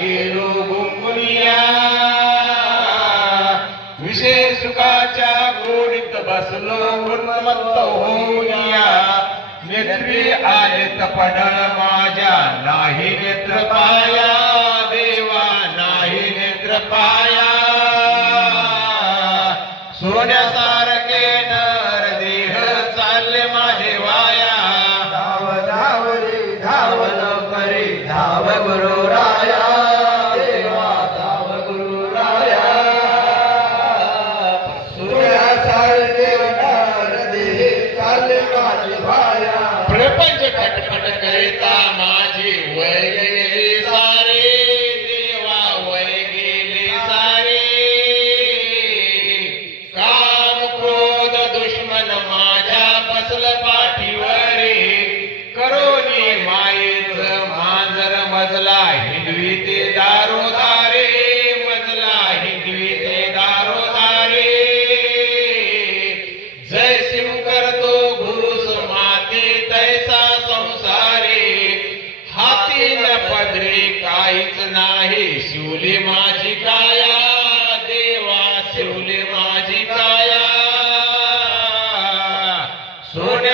गेलो गुंगुनिया विशेष सुखाच्या गोडीत बसलो गुणवंत होऊया नेत्री आले पडळ माझ्या नाही नेत्र पाया. देवा नाही नेत्र पाया. धाव गुरु राया देवा धाव गुरु राया सूर्या चाल देवणार दे चाल माझे भाया प्रपंच खटपट करिता माझ्या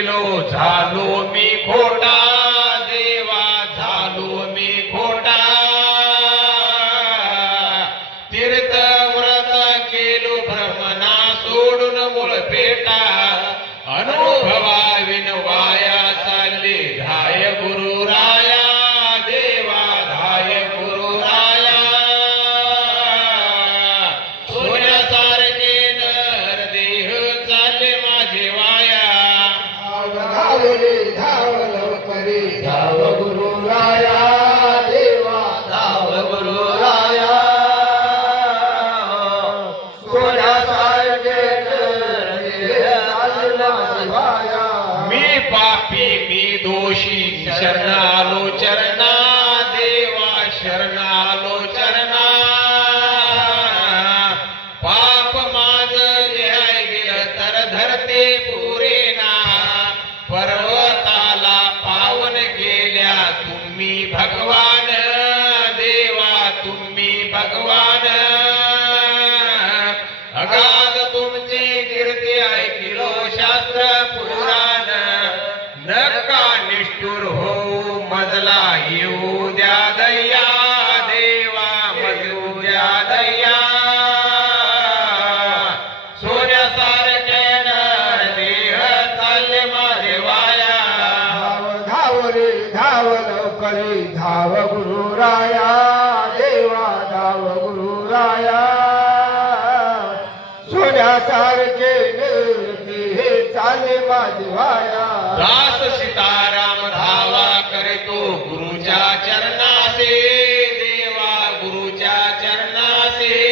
गेलो झालो मी खोटा देवा झालो मी खोटा. तीर्थ व्रत केलो ब्रह्मना सोडून मूळ पेटा अनुभवा विनवा पापी मी दोषी शरण आलो चरणा धाव लवकरी धाव गुरु राया देवा धाव गुरु राया सोन्यासारखे निवृत्ती हे चाले माझे वाया. दास सीताराम धावा करतो गुरुच्या चरणासे देवा गुरुच्या चरणासे.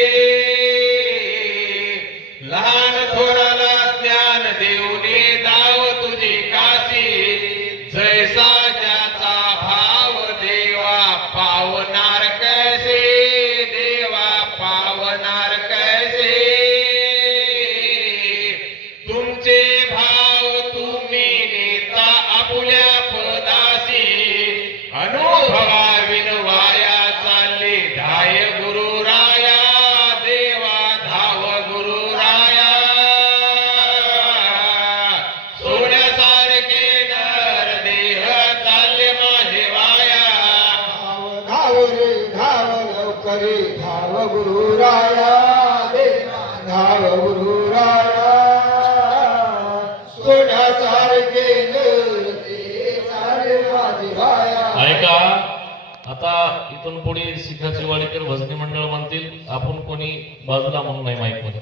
गुरु राया देवा धाव गुरु राया. सोन्यासारखे नरते माझे ऐका आता इथून पुढे शिखाची वाडीकर भजनी मंडळ म्हणतील आपण कोणी बाजूला म्हणून नाही माईकमध्ये